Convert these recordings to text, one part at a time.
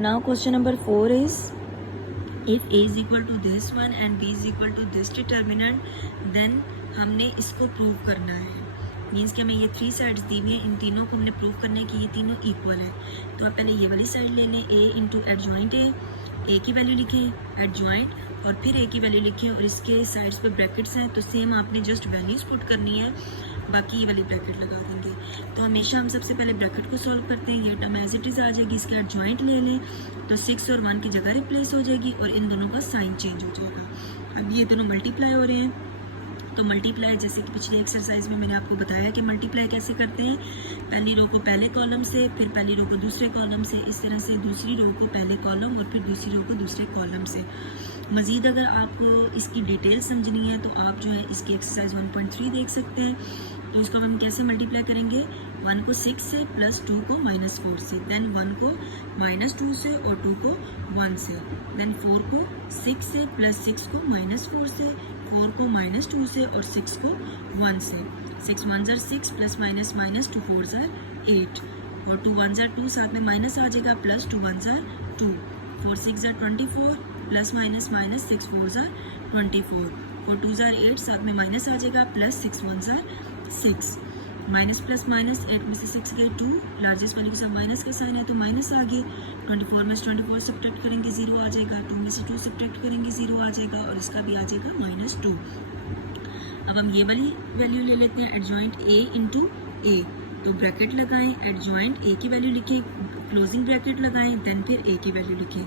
Now question number 4 is if a is equal to this one and b is equal to this determinant, then हमने इसको prove करना है। Means कि हमें ये 3 साइड्स दी हुई हैं, इन तीनों को हमने प्रूव करना है कि ये तीनों इक्वल हैं। तो आप पहले ये वाली साइड ले लें, a इंटू एडजॉइंट ए की वैल्यू लिखें एडजॉइंट, और फिर a की वैल्यू लिखें, और इसके साइड्स पे ब्रैकेट्स हैं तो सेम आपने जस्ट वैल्यूज पुट करनी है, बाकी ये वाली ब्रैकेट लगा देंगे। तो हमेशा हम सबसे पहले ब्रैकेट को सॉल्व करते हैं। ये टर्म एज इट इज़ आ जाएगी, इसका एडजॉइंट ले लें तो 6 और 1 की जगह रिप्लेस हो जाएगी और इन दोनों का साइन चेंज हो जाएगा। अब ये दोनों मल्टीप्लाई हो रहे हैं, तो मल्टीप्लाई जैसे कि पिछली एक्सरसाइज में मैंने आपको बताया कि मल्टीप्लाई कैसे करते हैं, पहली रो को पहले कॉलम से, फिर पहली रो को दूसरे कॉलम से, इस तरह से दूसरी रो को पहले कॉलम और फिर दूसरी रो को दूसरे कॉलम से। मज़ीद अगर आपको इसकी डिटेल समझनी है तो आप जो है इसकी एक्सरसाइज 1.3 देख सकते हैं। तो इसको हम कैसे मल्टीप्लाई करेंगे, 1 को 6 से प्लस 2 को -4 से, देन 1 को -2 से और 2 को 1 से, देन 4 को 6 से प्लस 6 को -4 से, 4 को -2 से और 6 को 1 से। 6 1 6 प्लस माइनस माइनस 2 4 8 और 2 1 2, साथ में माइनस आ जाएगा, प्लस 2 1 2, 4 6 24 प्लस माइनस माइनस 6 4 24, 4 2 8, साथ में माइनस आ जाएगा, प्लस 6 1 6, माइनस प्लस माइनस 8 में से 6 गए 2, लार्जेस्ट वैल्यू के साथ माइनस का साइन है तो माइनस आ गए। 24 में से 24 सब्ट्रैक्ट करेंगे 0 आ जाएगा, 2 में से 2 सब्ट्रैक्ट करेंगे 0 आ जाएगा और इसका भी आ जाएगा -2। अब हम ये वाली वैल्यू ले लेते हैं एडजॉइंट a इंटू ए, तो ब्रैकेट लगाएं, एडजॉइंट a की वैल्यू लिखें, क्लोजिंग ब्रैकेट लगाएं, देन फिर a की वैल्यू लिखें।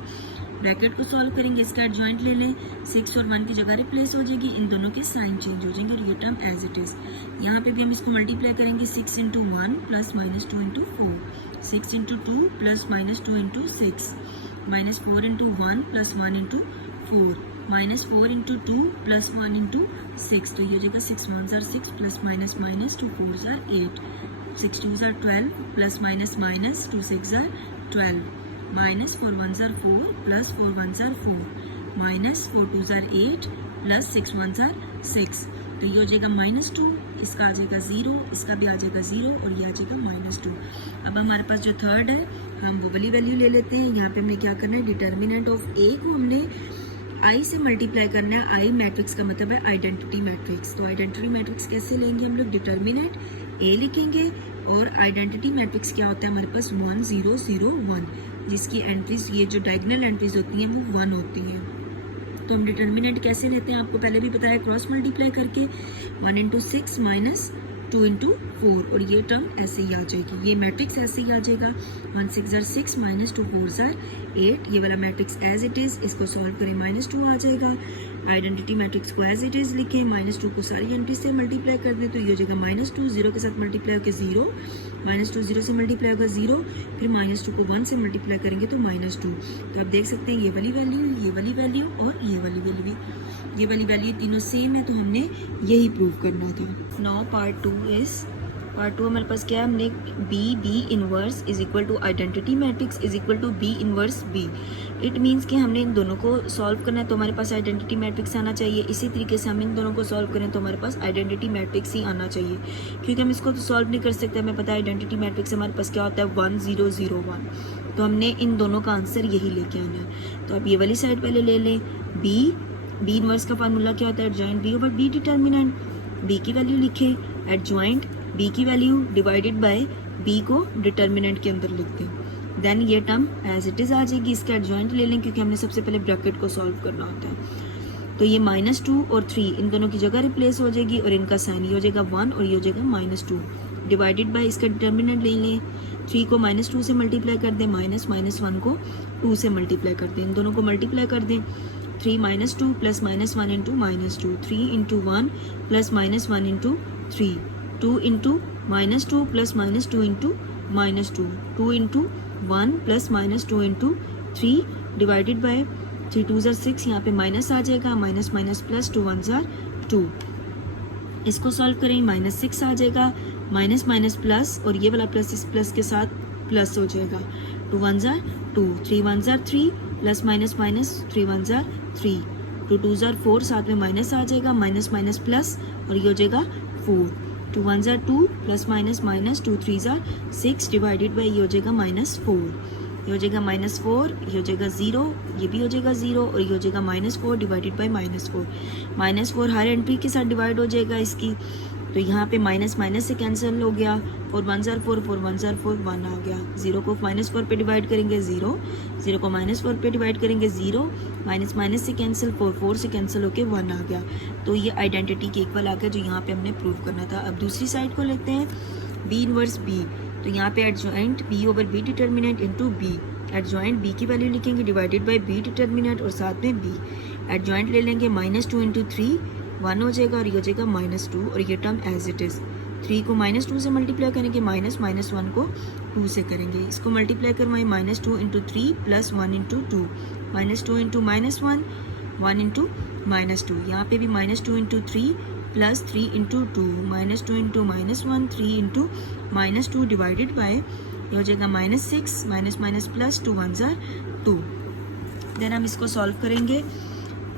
ब्रैकेट को सॉल्व करेंगे, इसका एडजॉइंट ले लें, 6 और 1 की जगह रिप्लेस हो जाएगी, इन दोनों के साइन चेंज हो जाएंगे और ये टर्म एज इट इज़। यहाँ पे भी हम इसको मल्टीप्लाई करेंगे, 6 into 1 plus -2 into 4, 6 into 2 plus -2 into 6, -4 into 1 plus 1 into 4, -4 into 2 plus 1 into 6, तो ये हो जाएगा 6 1 6 plus minus minus 2 4 8, 6 2 12 plus minus minus 2 6 12, minus 4 1 4 plus 4 1 4, minus 4 2 8 plus 6 1 6, तो ये हो जाएगा -2, इसका आ जाएगा 0, इसका भी आ जाएगा 0 और ये आ जाएगा -2। अब हमारे पास जो थर्ड है हम वो वाली वैल्यू ले लेते हैं। यहाँ पे हमने क्या करना है, डिटर्मिनेंट ऑफ ए को हमने आई से मल्टीप्लाई करना है। आई मैट्रिक्स का मतलब है आइडेंटिटी मैट्रिक्स। तो आइडेंटिटी मैट्रिक्स कैसे लेंगे हम लोग, डिटर्मिनेंट ए लिखेंगे और आइडेंटिटी मैट्रिक्स क्या होता है हमारे पास 1 0 0 1, जिसकी एंट्रीज ये जो डायगोनल एंट्रीज होती हैं वो 1 होती हैं। तो हम डिटर्मिनेंट कैसे लेते हैं आपको पहले भी बताया, क्रॉस मल्टीप्लाई करके 1 इंटू 6 माइनस 2 इंटू 4 और ये टर्म ऐसे ही आ जाएगी, ये मैट्रिक्स ऐसे ही आ जाएगा। 1 6 6 माइनस 2 4 8, ये वाला मैट्रिक्स एज इट इज़, इसको सॉल्व करें -2 आ जाएगा। आइडेंटिटी मैट्रिक्स को एज इट इज़ लिखें, -2 को सारी एंट्री से मल्टीप्लाई कर दें तो ये हो जाएगा -2, 0 के साथ मल्टीप्लाई होकर 0, -2 0 से मल्टीप्लाई होगा 0, फिर -2 को 1 से मल्टीप्लाई करेंगे तो -2। तो आप देख सकते हैं ये वाली वैल्यू, ये वाली वैल्यू और ये वाली वैल्यू, ये वाली वैल्यू तीनों सेम है, तो हमने यही प्रूव करना था। नाउ पार्ट 2 इज, पार्ट 2 हमारे पास क्या है, हमने B inverse is equal to identity matrix is equal to B inverse B. It means कि हमने इन दोनों को सॉल्व करना है तो हमारे पास आइडेंटिटी मैट्रिक्स आना चाहिए। इसी तरीके से हम इन दोनों को सॉल्व करें तो हमारे पास आइडेंटिटी मैट्रिक्स ही आना चाहिए, क्योंकि हम इसको तो सॉल्व नहीं कर सकते। हमें पता है आइडेंटिटी मैट्रिक्स हमारे पास क्या होता है 1 0 0 1, तो हमने इन दोनों का आंसर यही लेके आना है। तो आप ये वाली साइड पहले ले लें, बी इनवर्स का फार्मूला क्या होता है, adjoint B over B determinant. B की वैल्यू लिखें, एडजॉइंट बी की वैल्यू डिवाइडेड बाय बी को डिटर्मिनेंट के अंदर लिख दें, देन ये टर्म एज इट इज़ आ जाएगी। इसका एडजॉइंट ले लें क्योंकि हमने सबसे पहले ब्रैकेट को सॉल्व करना होता है। तो ये -2 और 3 इन दोनों की जगह रिप्लेस हो जाएगी और इनका साइन ये हो जाएगा 1 और ये हो जाएगा -2, डिवाइडेड बाय इसका डिटर्मिनेंट ले लें। 3 को -2 से मल्टीप्लाई कर दें, -1 को 2 से मल्टीप्लाई कर दें, इन दोनों को मल्टीप्लाई कर दें। 3 -2 plus -1 into -2, 3 into 1 plus -1 into 3, 2 into -2 plus -2 into -2, 2 into 1 plus -2 into 3 divided by 3 2 6, यहाँ पे माइनस आ जाएगा, माइनस माइनस प्लस 2 1 2, इसको सॉल्व करें -6 आ जाएगा, माइनस माइनस प्लस और ये वाला प्लस इस प्लस के साथ प्लस हो जाएगा, 2 1 2, 3 1 3 प्लस माइनस माइनस 3 1 3, 2 2 4, साथ में माइनस आ जाएगा, माइनस माइनस प्लस और ये हो जाएगा 4, 2 1 2 plus minus minus 2 3 6 divided by ये हो जाएगा -4। ये हो जाएगा -4, ये हो जाएगा 0, ये भी हो जाएगा 0 और ये हो जाएगा -4 डिवाइडेड बाई -4। -4 हर एंट्री के साथ डिवाइड हो जाएगा इसकी, तो यहाँ पे माइनस माइनस से कैंसिल हो गया, 4 1 ज़ार 4, 4 1 ज़ार 4, 1 आ गया। 0 को -4 पे डिवाइड करेंगे 0, 0 को -4 पे डिवाइड करेंगे 0, माइनस माइनस से कैंसिल, 4 4 से कैंसिल होके 1 आ गया। तो ये आइडेंटिटी के इक्वल आ गया जो यहाँ पे हमने प्रूव करना था। अब दूसरी साइड को लेते हैं, बी इनवर्स बी। तो यहाँ पे adjoint B over B determinant into B, adjoint B की वैल्यू लिखेंगे डिवाइडेड बाई बी डिटर्मिनेंट और साथ में बी। एडजॉइंट ले लेंगे -2 इंटू 3, 1 हो जाएगा और ये हो जाएगा -2 और ये टर्म एज इट इज़। 3 को -2 से मल्टीप्लाई करेंगे, -1 को 2 से करेंगे। इसको मल्टीप्लाई करवाएं, -2 into 3 plus 1 into 2, -2 into -1, 1 into -2। यहाँ पे भी -2 into 3 plus 3 into 2, -2 into -1, 3 into -2 divided by, ये हो जाएगा -6, माइनस प्लस 2 1 ज़ार 2। देन हम इसको सॉल्व करेंगे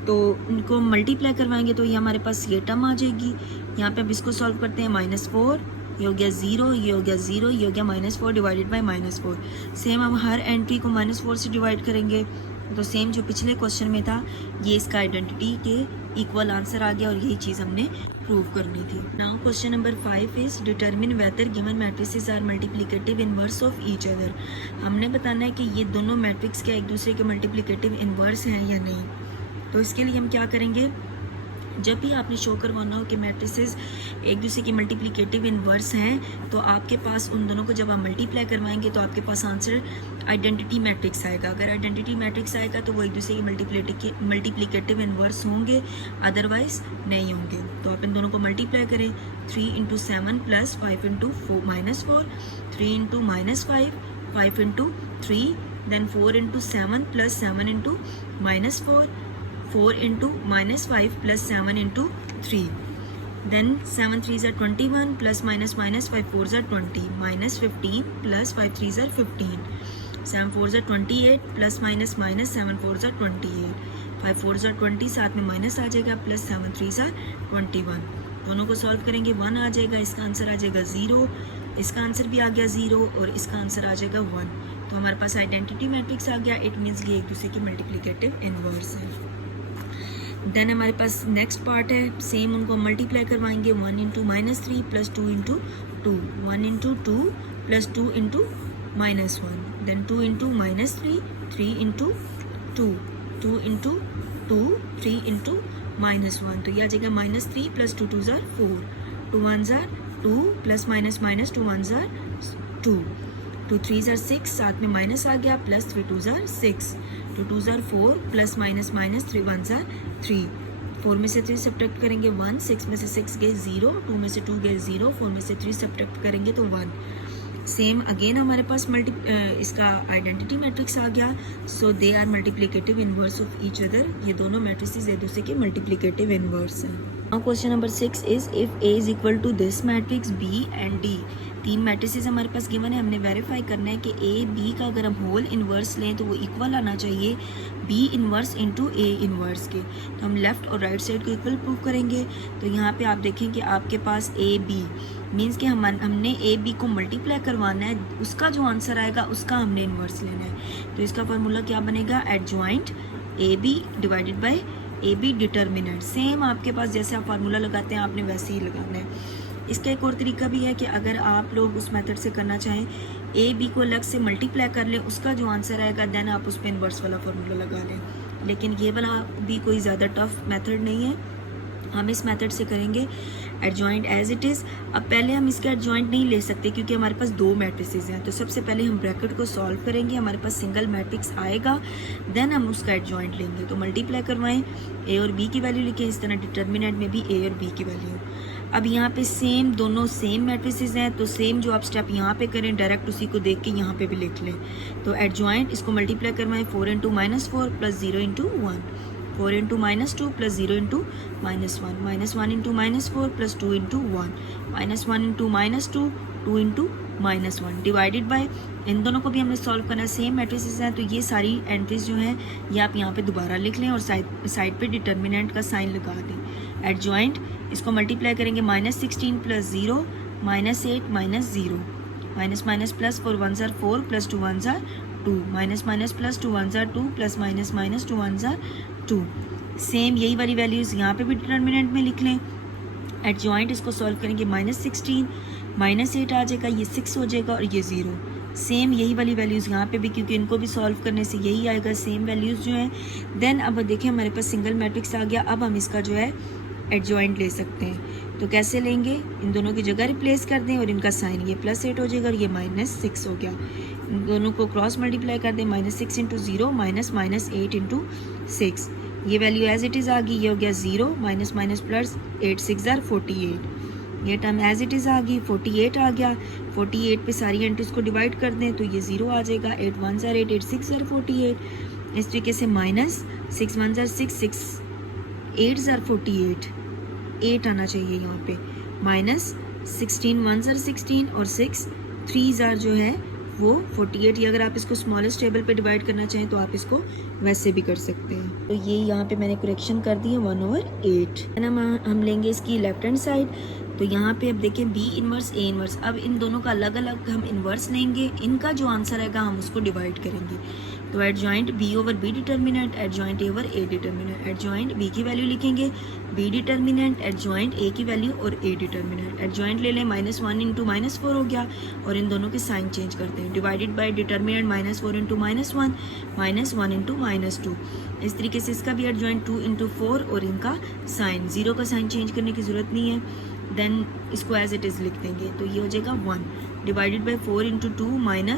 तो इनको मल्टीप्लाई करवाएंगे तो ये हमारे पास ये टर्म आ जाएगी। यहाँ पे अब इसको सॉल्व करते हैं, -4, ये हो गया 0, ये हो गया 0, ये हो गया -4 डिवाइडेड बाय -4। सेम हम हर एंट्री को -4 से डिवाइड करेंगे, तो सेम जो पिछले क्वेश्चन में था ये इसका आइडेंटिटी के इक्वल आंसर आ गया और यही चीज़ हमने प्रूव करनी थी। Now question number 5 is determine whether given matrices are multiplicative inverse of each other. हमने बताना है कि ये दोनों मैट्रिक्स क्या एक दूसरे के मल्टीप्लिकेटिव इनवर्स हैं या नहीं। तो इसके लिए हम क्या करेंगे, जब भी आपने शो करवाना हो कि मैट्रिसेस एक दूसरे की मल्टीप्लिकेटिव इनवर्स हैं, तो आपके पास उन दोनों को जब आप मल्टीप्लाई करवाएंगे तो आपके पास आंसर आइडेंटिटी मैट्रिक्स आएगा। अगर आइडेंटिटी मैट्रिक्स आएगा तो वो एक दूसरे की मल्टीप्लिकेटिव इनवर्स होंगे, अदरवाइज नहीं होंगे। तो आप इन दोनों को मल्टीप्लाई करें, 3 into 7 plus 5 into -4, 3 into -5, 5 into 3, then 4 into 7 plus 7 into -4, 4 into -5 plus 7 into 3, then 7 3s are 21 plus minus 5 4s are 20, minus 15 plus 5 3s are 15, 7 4s are 28 plus minus 7 4s are 28, 5 4s are 20, साथ में minus आ जाएगा, plus 7 3s are 21। दोनों को solve करेंगे 1 आ जाएगा, इसका answer आ जाएगा 0, इसका आंसर भी आ गया 0 और इसका आंसर आ जाएगा 1। तो हमारे पास आइडेंटिटी मैट्रिक्स आ गया, इट मीन्स ये एक दूसरे की मल्टीप्लिकेटिव इनवर्स है। देन हमारे पास नेक्स्ट पार्ट है, सेम उनको मल्टीप्लाई करवाएंगे, 1 into -3 plus 2 into 2, 1 into 2 plus 2 into -1, then 2 into -3, 3 into 2, 2 into 2, 3 into -1। तो यह आ जाएगा -3 प्लस 2 2 ज़ार 4, 2 1 ज़ार 2 प्लस माइनस 2 1 ज़ार 2, 2 3 ज़ार 6, साथ में माइनस आ गया, प्लस 3 2 ज़ार 6, 2 2 ज़ार 4 प्लस माइनस 3 1 ज़ार 3, 4 में से 3 सब्ट्रैक्ट करेंगे 1, 6 में से 6 गए 0, 2 में से 2 गए 0, 4 में से 3 सब्ट्रैक्ट करेंगे तो 1। सेम अगेन हमारे पास इसका आइडेंटिटी मैट्रिक्स आ गया, so they are multiplicative inverse of each other. ये दोनों मैट्रिसेस एक दूसरे के मल्टीप्लिकेटिव इनवर्स हैं। Now question number 6 is if A is equal to this matrix B and D। 3 matrices हमारे पास गिवन है, हमने वेरीफाई करना है कि A B का अगर हम होल इनवर्स लें तो वो इक्वल आना चाहिए B inverse into A inverse के। तो हम लेफ्ट और राइट साइड को इक्वल प्रूव करेंगे। तो यहाँ पे आप देखें कि आपके पास A B मीन्स कि हमने A B को मल्टीप्लाई करवाना है, उसका जो आंसर आएगा उसका हमने इनवर्स लेना है। तो इसका फार्मूला क्या बनेगा, adjoint A B divided by A B determinant. Same आपके पास जैसे आप फार्मूला लगाते हैं आपने वैसे ही लगाना है। इसका एक और तरीका भी है कि अगर आप लोग उस मेथड से करना चाहें, ए बी को अलग से मल्टीप्लाई कर लें, उसका जो आंसर आएगा देन आप उस पर इन्वर्स वाला फार्मूला लगा लें। लेकिन ये वाला भी कोई ज़्यादा टफ मेथड नहीं है, हम इस मेथड से करेंगे एडजॉइंट एज इट इज़। अब पहले हम इसका एडजॉइंट नहीं ले सकते क्योंकि हमारे पास 2 मैट्रिसेस हैं। तो सबसे पहले हम ब्रैकेट को सॉल्व करेंगे, हमारे पास सिंगल मैट्रिक्स आएगा, देन हम उसका एडजॉइंट लेंगे। तो मल्टीप्लाई करवाएं, ए और बी की वैल्यू लिखें, इस तरह डिटर्मिनेंट में भी ए और बी की वैल्यू। अब यहाँ पे सेम दोनों सेम मैट्रिसेस हैं, तो सेम जो आप स्टेप यहाँ पे करें डायरेक्ट उसी को देख के यहाँ पे भी लिख लें। तो एडजॉइंट इसको मल्टीप्लाई करवाएं, 4 into -4 plus 0 into 1, 4 into -2 plus 0 into -1, -1 into -4 plus 2 into 1, -1 into -2, 2 into -1 divided by, इन दोनों को भी हमने सॉल्व करना है, सेम मैट्रिसेस हैं। तो ये सारी एंट्रीज जो हैं ये आप यहाँ पे दोबारा लिख लें और साइड पे डिटर्मिनेंट का साइन लगा दें। एडजॉइंट इसको मल्टीप्लाई करेंगे, -16 प्लस 0, -8 -0, माइनस प्लस 4 1 ज़ार 4 प्लस 2 1 ज़ार 2, माइनस माइनस प्लस, 2 1 ज़ार 2, प्लस माइनस माइनस 2 1 ज़ार 2। सेम यही वाली वैल्यूज़ यहाँ पे भी डिटर्मिनेंट में लिख लें। एडजॉइंट इसको सॉल्व करेंगे -16 -8 आ जाएगा, ये 6 हो जाएगा और ये 0। सेम यही वाली वैल्यूज़ यहाँ पे भी, क्योंकि इनको भी सॉल्व करने से यही आएगा, सेम वैल्यूज़ जो हैं। देन अब देखें हमारे पास सिंगल मैट्रिक्स आ गया। अब हम इसका जो है एडजॉइंट ले सकते हैं। तो कैसे लेंगे, इन दोनों की जगह रिप्लेस कर दें और इनका साइन, ये +8 हो जाएगा और ये -6 हो गया। इन दोनों को क्रॉस मल्टीप्लाई कर दें, -6 × 0 -8 × 6। ये वैल्यू एज इट इज़ आ गई, ये हो गया 0 माइनस माइनस प्लस 8 6 ज़ार 48। ये टर्म एज इट इज़ आ गई, 48 आ गया। 48 पे सारी एंट्रीज को डिवाइड कर दें तो ये 0 आ जाएगा। 8 1 ज़ार 8, 8 6 ज़ार 48। इस तरीके से -6 1 ज़ार 6, 6 8 ज़ार 48, 8 आना चाहिए यहाँ पे। -16 1 ज़ार 16 और 6 3 ज़ार जो है वो 48। या अगर आप इसको स्मॉलेस्ट टेबल पे डिवाइड करना चाहें तो आप इसको वैसे भी कर सकते हैं। तो ये यहाँ पे मैंने करेक्शन कर दी है 1/8। हम लेंगे इसकी लेफ्ट हैंड साइड। तो यहाँ पे अब देखें B इनवर्स A इनवर्स। अब इन दोनों का अलग अलग हम इनवर्स लेंगे, इनका जो आंसर आएगा हम उसको डिवाइड करेंगे। तो adjoint B/B determinant, adjoint A/A determinant. Adjoint B की वैल्यू लिखेंगे, B डिटर्मिनेंट, एडजॉइंट A की वैल्यू और A डिटर्मिनेंट। एडजॉइंट ले लें, -1 × -4 हो गया और इन दोनों के साइन चेंज करते हैं। Divided by determinant, -4 × -1, -1 × -2। इस तरीके से इसका भी एडजॉइंट 2 × 4 और इनका साइन, 0 का साइन चेंज करने की ज़रूरत नहीं है। देन इसको एज इट इज़ लिख देंगे तो ये हो जाएगा 1 डिवाइडेड बाई 4 × 2 -1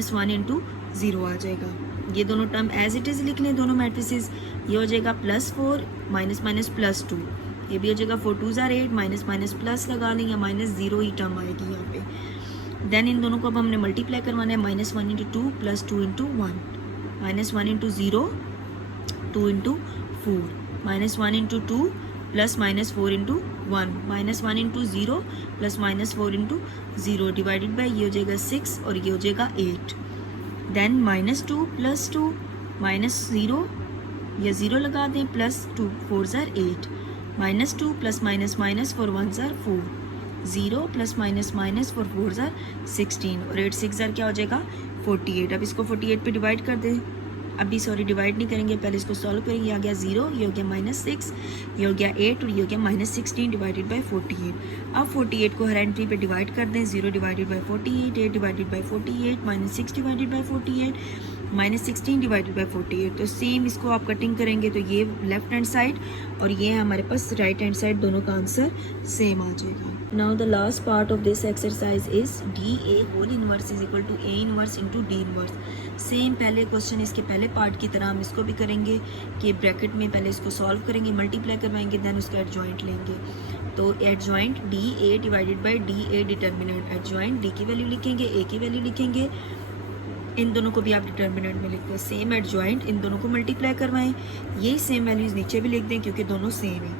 × 0 आ जाएगा। ये दोनों टर्म एज इट इज़ लिख लें, दोनों मैट्रिसेस। ये हो जाएगा +4 -2, ये भी हो जाएगा 4 2 ज़ार 8, माइनस माइनस प्लस लगा लें या -0 ही टर्म आएगी यहाँ पे। देन इन दोनों को अब हमने मल्टीप्लाई करवाना है, -1 × 2 + 2 × 1, -1 × 0 2 × 4, -1 × 2 + -4 × 1, -1 × 0 + -4 × 0 डिवाइडेड बाई, ये हो जाएगा 6 और ये हो जाएगा 8। देन -2 + 2 -0 या 0 लगा दें, +2 4 ज़ार 8, -2 +- -4 1 ज़ार 4, 0 +- -4 4 ज़ार 16 और 8 6 ज़ार क्या हो जाएगा 48। अब इसको 48 पे डिवाइड कर दें। अभी सॉरी डिवाइड नहीं करेंगे, पहले इसको सॉल्व करेंगे। आ गया 0, ये हो गया -6, ये हो गया 8 और ये हो गया -16 डिवाइडेड बाई 48। अब 48 को हर एंट्री पे डिवाइड कर दें। 0 divided by 48, 8 divided by 48, -6 divided by 48, -16 divided by 48। तो सेम इसको आप कटिंग करेंगे तो ये लेफ्ट हैंड साइड और ये हमारे पास राइट हैंड साइड, दोनों का आंसर सेम आ जाएगा। Now the last part of this exercise is DA whole inverse is equal to A inverse into D inverse. Same पहले क्वेश्चन इसके पहले पार्ट की तरह हम इसको भी करेंगे कि ब्रैकेट में पहले इसको सॉल्व करेंगे, मल्टीप्लाई करवाएंगे, देन उसका एडजॉइंट लेंगे। तो adjoint DA divided by DA determinant. Adjoint D की वैल्यू लिखेंगे, A की वैल्यू लिखेंगे, इन दोनों को भी आप डिटर्मिनेंट में लिखते हैं। सेम एडजॉइंट, इन दोनों को मल्टीप्लाई करवाएं, यही सेम वैल्यूज़ नीचे भी लिख दें क्योंकि दोनों सेम है।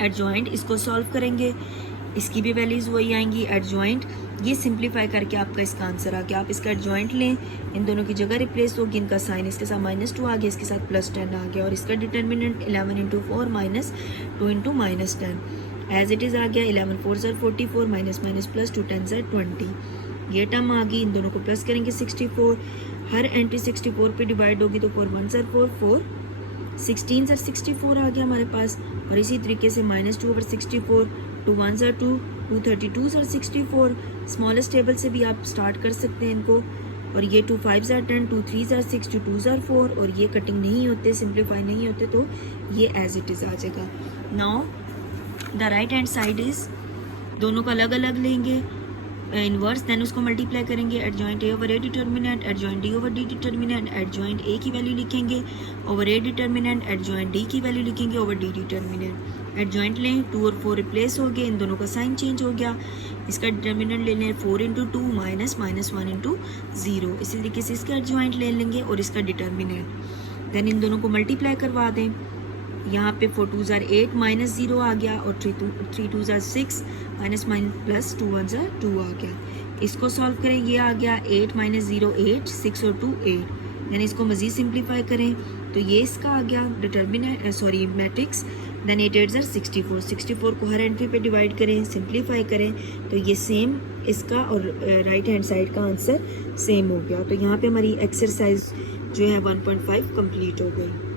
एडजॉइंट इसको सॉल्व करेंगे, इसकी भी वैल्यूज़ वही आएंगी। एडजॉइंट ये सिंप्लीफाई करके आपका इसका आंसर आ गया। आप इसका एडजॉइंट लें, इन दोनों की जगह रिप्लेस होगी, इनका साइन इसके साथ -2 आ गया, इसके साथ +10 आ गया और इसका डिटर्मिनेंट 11 × 4 -2 × -10 एज इट इज़ आ गया। 11 4 ज़ार 44, -+ 10 ज़ार 20। ये टर्म आ गई, इन दोनों को प्लस करेंगे 64, हर एंट्री 64 पे डिवाइड होगी तो 4 1 ज़ार 4 4, 16 ज़ार 64 आ गया हमारे पास। और इसी तरीके से -2/64, 2 1 ज़ार 2, 2 32 ज़ार 64। स्मॉलेस्ट टेबल से भी आप स्टार्ट कर सकते हैं इनको। और ये 2 5 ज़ार 10, 2 3 ज़ार 6, 2 2 ज़ार 4 और ये कटिंग नहीं होते, सिंप्लीफाई नहीं होते तो ये एज इट इज़ आ जाएगा। Now the right hand side is, दोनों को अलग अलग लेंगे इनवर्स, देन उसको मल्टीप्लाई करेंगे। Adjoint A/A determinant, adjoint D/D determinant, adjoint A की वैल्यू लिखेंगे over A determinant, adjoint D की वैल्यू लिखेंगे ओवर D डिटर्मिनेंट। एडजॉइंट लें, 2 और 4 रिप्लेस हो गए, इन दोनों का साइन चेंज हो गया। इसका डिटर्मिनेंट ले लें 4 × 2 -1 × 0। इसी तरीके से इसका एडजॉइंट ले लेंगे और इसका डिटर्मिनेंट, देन इन दोनों को मल्टीप्लाई करवा दें। यहाँ पे 4 2 ज़ार 8, -0 आ गया और 3 2 ज़ार 6, -+ 2 1 ज़ार 2 आ गया। इसको सॉल्व करें, ये आ गया 8 -0 8, 6 और 2 8। यानी इसको मज़ीद सिंप्लीफाई करें तो ये इसका आ गया डिटर्मिनेंट, सॉरी मैट्रिक्स देन 8 8 ज़र 64, 64 को हर एंट्री पे डिवाइड करें, सिंप्लीफाई करें तो ये सेम इसका और राइट हैंड साइड का आंसर सेम हो गया। तो यहाँ पे हमारी एक्सरसाइज जो है 1.5 कंप्लीट हो गई।